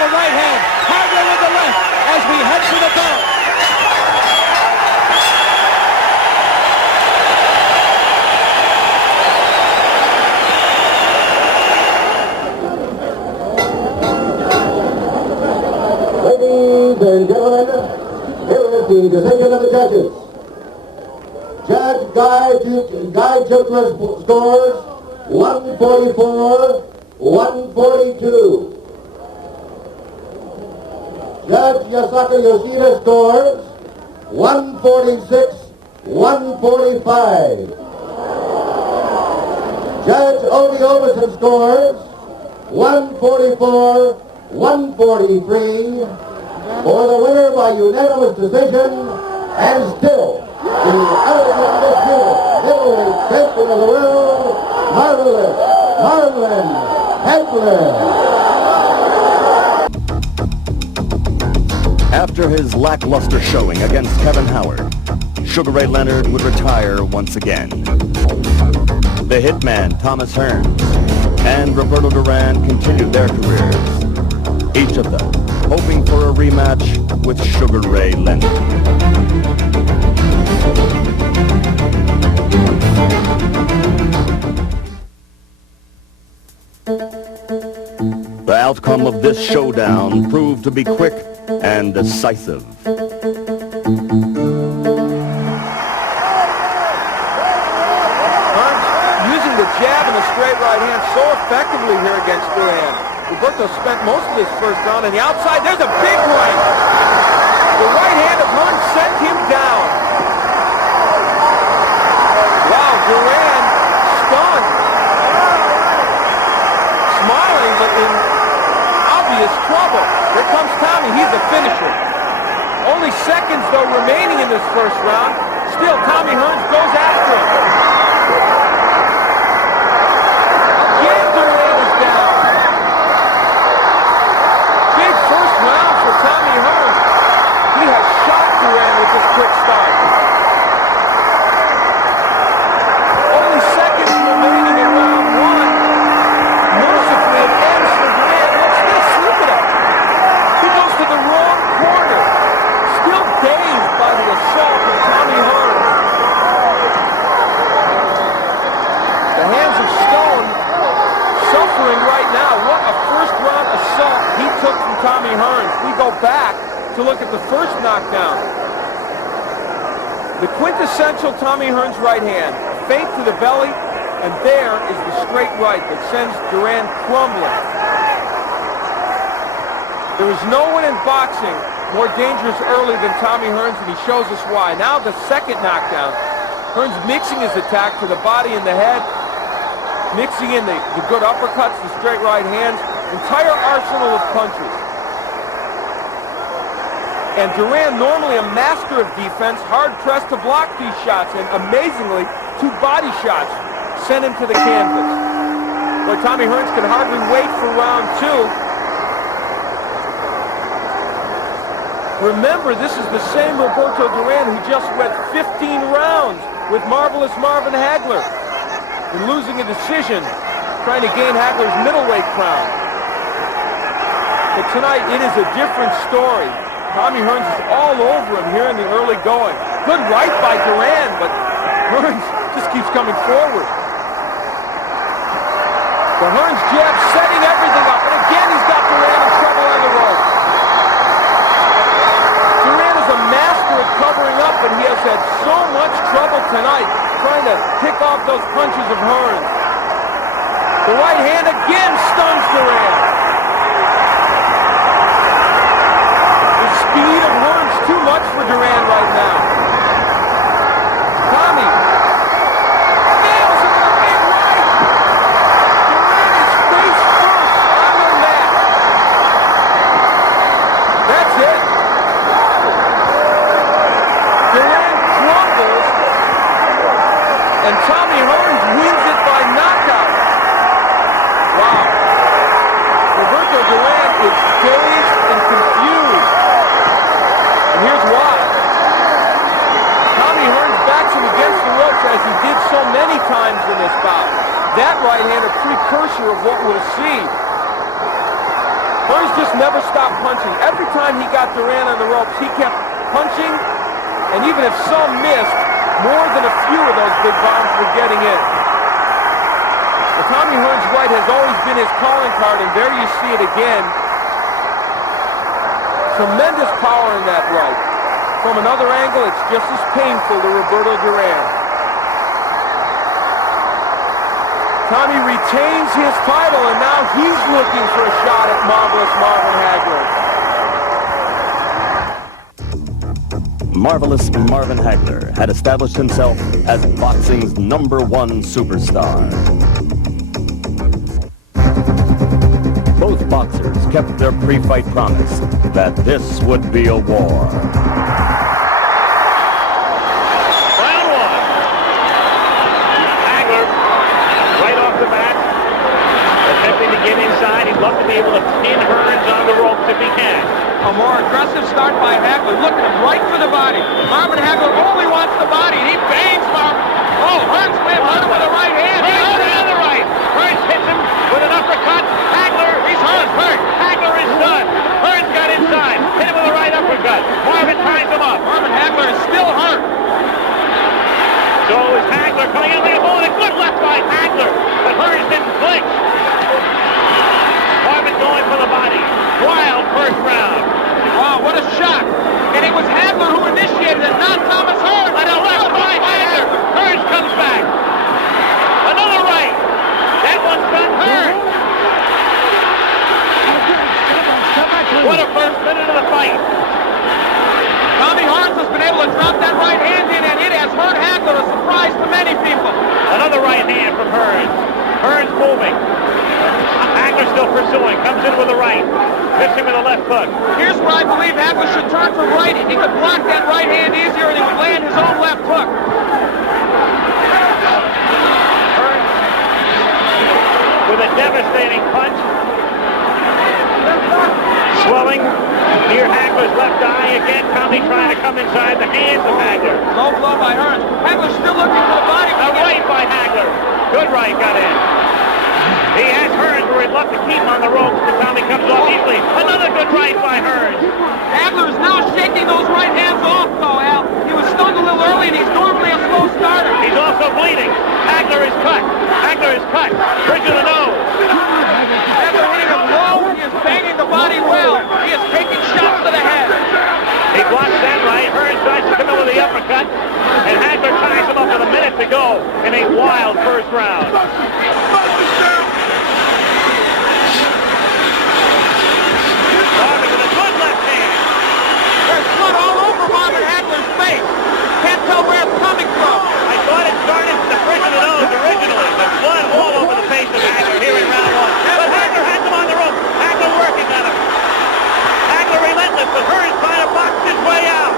with the right hand. Hagler with the left as we head for the bell. Ladies and gentlemen, here is the decision of the judges. Judge Guy Chukler's scores 144, 142. Judge Yasaka Yoshida scores 146, 145. Judge Odie Overton scores 144, 143. For the winner by unanimous decision, and still the undisputed middleweight champion of the world, Marvin Hagler. After his lackluster showing against Kevin Howard, Sugar Ray Leonard would retire once again. The hitman Thomas Hearns and Roberto Duran continued their careers, each of them hoping for a rematch with Sugar Ray Leonard. The outcome of this showdown proved to be quick and decisive. Hearns using the jab and the straight right hand so effectively here against Duran. Roberto spent most of this first round on the outside. There's a big right. The right hand of Hearns sent him down. Wow, Duran stunned. Smiling, but in obvious trouble. Here comes Tommy. He's the finisher. Only seconds, though, remaining in this first round. Still, Tommy Hearns goes after him. Again, Duran is down. Big first round for Tommy Hearns. He has shocked Duran with this quick start. Only seconds remaining in round one. Mercifully, it ends for Duran. Let's still slip it up. He goes to the wrong corner. Still dazed by the assault from Tommy Hearns. The hands of Stone suffering right now. What a first round assault he took from Tommy Hearns. We go back to look at the first knockdown. The quintessential Tommy Hearns right hand. Feint to the belly, and there is the straight right that sends Duran crumbling. There is no one in boxing more dangerous early than Tommy Hearns, and he shows us why. Now the second knockdown. Hearns mixing his attack to the body and the head, mixing in the good uppercuts, the straight right hands, entire arsenal of punches. And Duran, normally a master of defense, hard-pressed to block these shots, and amazingly, 2 body shots sent him to the canvas. But Tommy Hearns can hardly wait for round 2. Remember, this is the same Roberto Duran who just went 15 rounds with marvelous Marvin Hagler and losing a decision, trying to gain Hagler's middleweight crown. But tonight, it is a different story. Tommy Hearns is all over him here in the early going. Good right by Duran, but Hearns just keeps coming forward. The Hearns jab setting everything up, and again he's got Duran in trouble on the rope. Duran is a master at covering up, but he has had so much trouble tonight trying to pick off those punches of Hearns. The right hand again stuns Duran. The speed of Hearns too much for Duran right now. Tommy nails him with a big right. Duran is face first on the mat. That's it. Duran crumbles, and Tommy Hearns wins it by knockout. Wow. Roberto Duran is dazed and confused. And here's why. Tommy Hearns backs him against the ropes as he did so many times in this bout. That right hand a precursor of what we'll see. Hearns just never stopped punching. Every time he got Duran on the ropes, he kept punching, and even if some missed, more than a few of those big bombs were getting in. The Tommy Hearns right has always been his calling card, and there you see it again. Tremendous power in that right. From another angle, it's just as painful to Roberto Duran. Tommy retains his title, and now he's looking for a shot at marvelous Marvin Hagler. Marvelous Marvin Hagler had established himself as boxing's #1 superstar. Both boxers kept their pre-fight promise that this would be a war. Round one. Hagler, right off the bat, attempting to get inside. He'd love to be able to pin Hearns on the ropes if he can. A more aggressive start by Hagler. Look at him, right for the body. Marvin Hagler only wants the body. He bangs Marvin. Oh, Hearns may have hurt him with the right hand. Hearns with another right. Hearns hits him with an uppercut. Hagler, he's hurt. Hagler is done. Hearns got inside. Hit him with a right uppercut. Marvin ties him up. Marvin Hagler is still hurt. So is Hagler coming in like a bullet. A good left by Hagler. But Hearns didn't flinch. Marvin going for the body. Wild first round. Wow, what a shot. And it was Hagler who initiated it, not Thomas Hearns. And a left by Hagler. Hearns comes back. Another right. That one's done. Hearns. What a first minute of the fight. Tommy Hearns has been able to drop that right hand in, and it has hurt Hagler, a surprise to many people. Another right hand from Hearns. Hearns moving. Hagler still pursuing. Comes in with a right. Hits him with a left hook. Here's where I believe Hagler should turn for righty. He could block that right hand easier, and he would land his own left hook. Hearns with a devastating punch. Swelling near Hagler's left eye. Again, Tommy trying to come inside the hands of Hagler. Low blow by Hearns. Hagler's still looking for the body. A right by Hagler. Good right got in. He has Hearns where he'd love to keep him on the ropes, but Tommy comes off easily. Another good right by Hearns. Hagler is now shaking those right hands off, though, Al. He was stung a little early, and he's normally a slow starter. He's also bleeding. Hagler is cut. Hagler is cut. Bridge of the nose. Hagler hitting him low. He is banging the body well. He is taking shots to the head. He blocks that right. Hearns tries to come in with the uppercut, and Hagler ties him up with a minute to go in a wild first round. Marvin with a good left hand. There's blood all over Marvin Hagler's face. Can't tell where it's coming from. I thought it started at the bridge of the nose originally, but blood all over the face of Hagler here in round one. But Hagler has him on the rope. Hagler working on him. Hagler relentless, but Hearns trying to box his way out.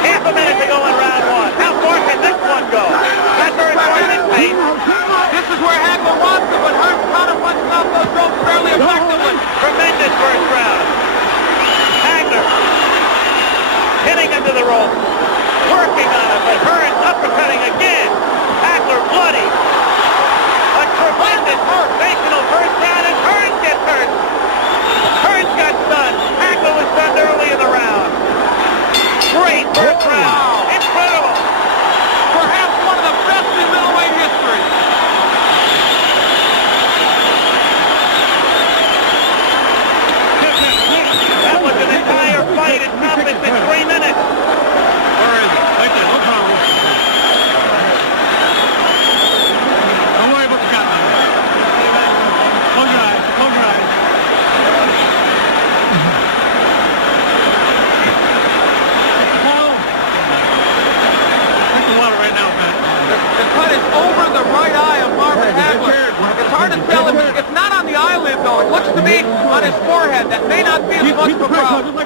Half a minute to go in round one. How far can this one go? That's very far this pace. This is where Hagler wants it, but Hearns counterpunches off those ropes fairly effectively. Tremendous first round. Hagler hitting into the rope, working on it, but Hearns uppercutting again. Hagler bloody. A tremendous sensational first round, and Hearns gets hurt. Hearns got stunned. Hagler was stunned early in the round. Great first round. Incredible. Perhaps one of the best in middleweight history. That was an entire fight encompassed in 3 minutes. Where is it? Right there, no problem. Don't worry about the gun. Close your eyes, close your eyes. Drink the water right now, man. The cut is over the right eye of Marvin Hagler. It's hard to tell him. It's not on the eyelid, though. It looks to me on his forehead. That may not be as much of a problem.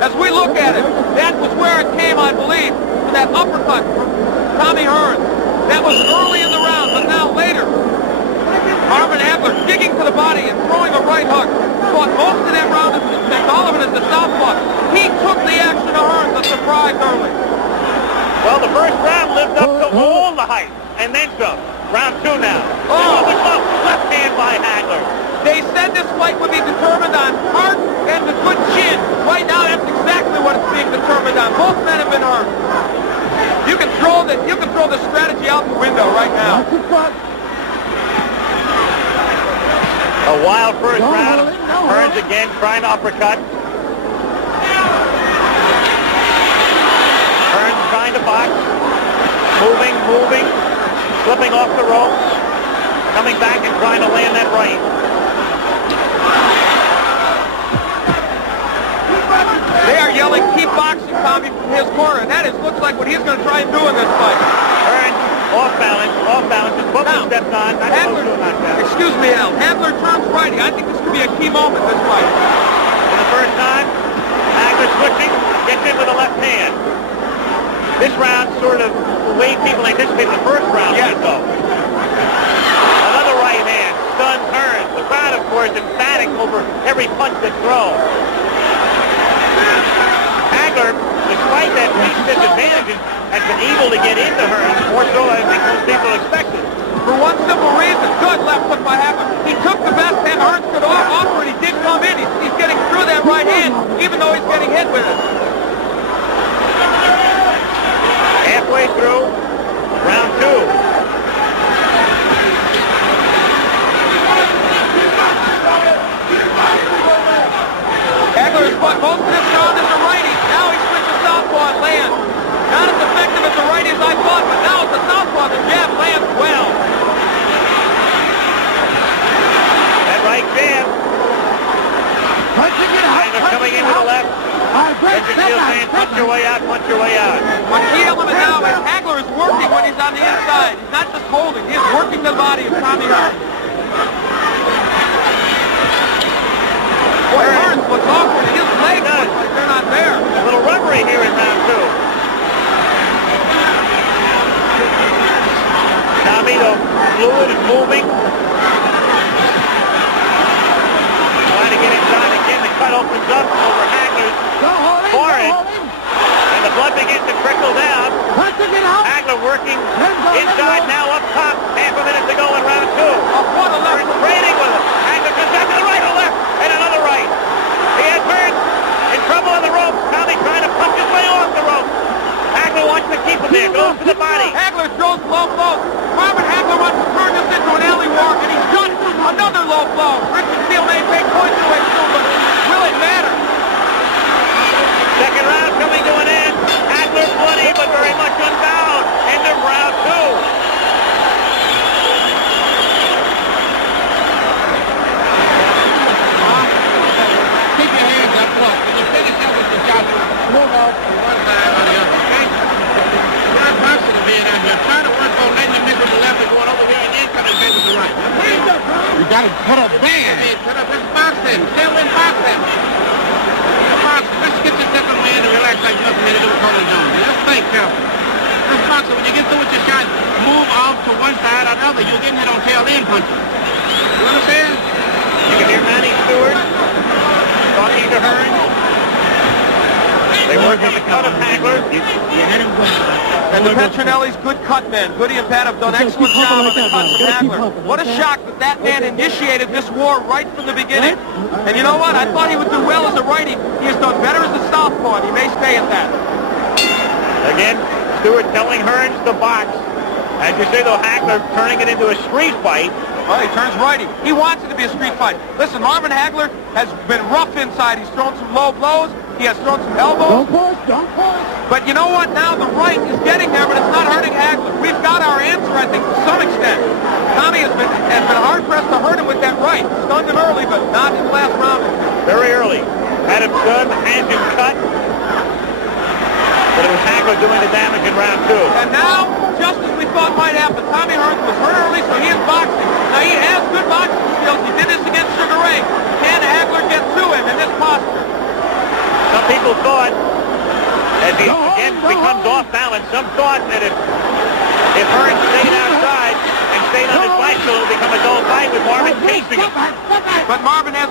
As we look at it, that was where it came, I believe, for that uppercut from Tommy Hearns. That was early in the round, but now later, Marvin Hagler digging to the body and throwing a right hook. Fought most of that round, all of it as the southpaw. He took the action of Hearns, a surprise early. Well, the first round lived up to all the hype, and then some. Round two now. Oh. Left hand by Hagler. They said this fight would be determined round. A wild first round. Hearns again trying to uppercut. Hearns trying to box. Moving, slipping off the ropes. Coming back and trying to land that right. They are yelling, keep boxing, Tommy, from his corner. And that looks like what he's going to try and do in this fight. Hearns off balance, just both steps on. Not close to a knockdown. Excuse me, Al. Hagler turns righty. I think this could be a key moment in this fight. For the first time, Hagler switching, gets in with the left hand. This round sort of the way people anticipated the first round would go. Another right hand stuns Hearns. The crowd, of course, emphatic over every punch that's thrown. Hagler, despite that weak disadvantage, has been able to get into Hearns more so than I think most people expected. For one simple reason, good left hook by Hagler. He took the best hand Hearns could offer, and he did come in. He's getting through that right hand, even though he's getting hit with it. Halfway through round two. Hagler has put most of this round as a righty. Now he switches southpaw and lands. Not as effective as the righty as I thought, but now it's a southpaw. The jab lands well. That right jab. Hagler coming in with the left. Punch your way out, punch your way out. One key element now is Hagler is working when he's on the inside. He's not just holding, he is working the body of Tommy Hearns. Boy, Hearns looks awkward. His legs look like they're not there. A little rubbery here in round two. Tommy, though, fluid and moving. Trying to get inside again. The cut opens up over Hagler's forehead. And the blood begins to trickle down. Hagler working inside, now up top. Half a minute to go in round two. What a left. Trading with him. Hagler comes back to the right or left. And another right. He has Hearns in trouble on the ropes. Tommy trying to punch his way off the ropes. Hagler wants to keep him there. Goes to the body. Hagler throws low blows. Marvin Hagler wants to turn this into an alley war, and he's done another low blow. Richard Steele may take points away soon, but will it matter? Second round coming to an end. Hagler bloody, but very much unbound. End of round two. Keep your hands up. Look, when you finish up with the shot, move off to one side or the other, okay? You're not boxing to be out here. Try to work on letting you mix with the left and going over here and then coming back with the right. You got to put up band. Put up this boxing. Still in boxing. Let's get your second man to relax like nothing to do with Cody Jones. Let's think careful. This boxer, when you get through with your shot, move off to one side or the other. You're getting hit on tail end punches. You understand? You can hear Manny Stewart talking to Hearns. They work on the cut of Hagler. And the Petronelli's good cut men. Goody and Pat have done an excellent job on the cuts of Hagler. What a shock that man initiated this war right from the beginning. And you know what? I thought he would do well as a righty. He has done better as a southpaw, and he may stay at that. Again, Stewart telling Hearns to box. As you say, though, Hagler turning it into a street fight. Well, he turns righty. He wants it to be a street fight. Listen, Marvin Hagler has been rough inside. He's thrown some low blows. He has thrown some elbows. Don't push. But you know what? Now the right is getting there, but it's not hurting Hagler. We've got our answer, I think, to some extent. Tommy has been hard-pressed to hurt him with that right. Stunned him early, but not in the last round. Very early. Had him stunned, hands him cut. But it was Hagler doing the damage in round two. And now, just as we thought might happen, Tommy Hearns was hurt early, so he is boxing. Now, he has good boxing skills. He did this against Sugar Ray. Can Hagler get to him in this posture? Some people thought, as he again becomes off balance, some thought that if Hearns stayed outside and stayed on his bicycle, it would become a dull fight with Marvin chasing him. But Marvin has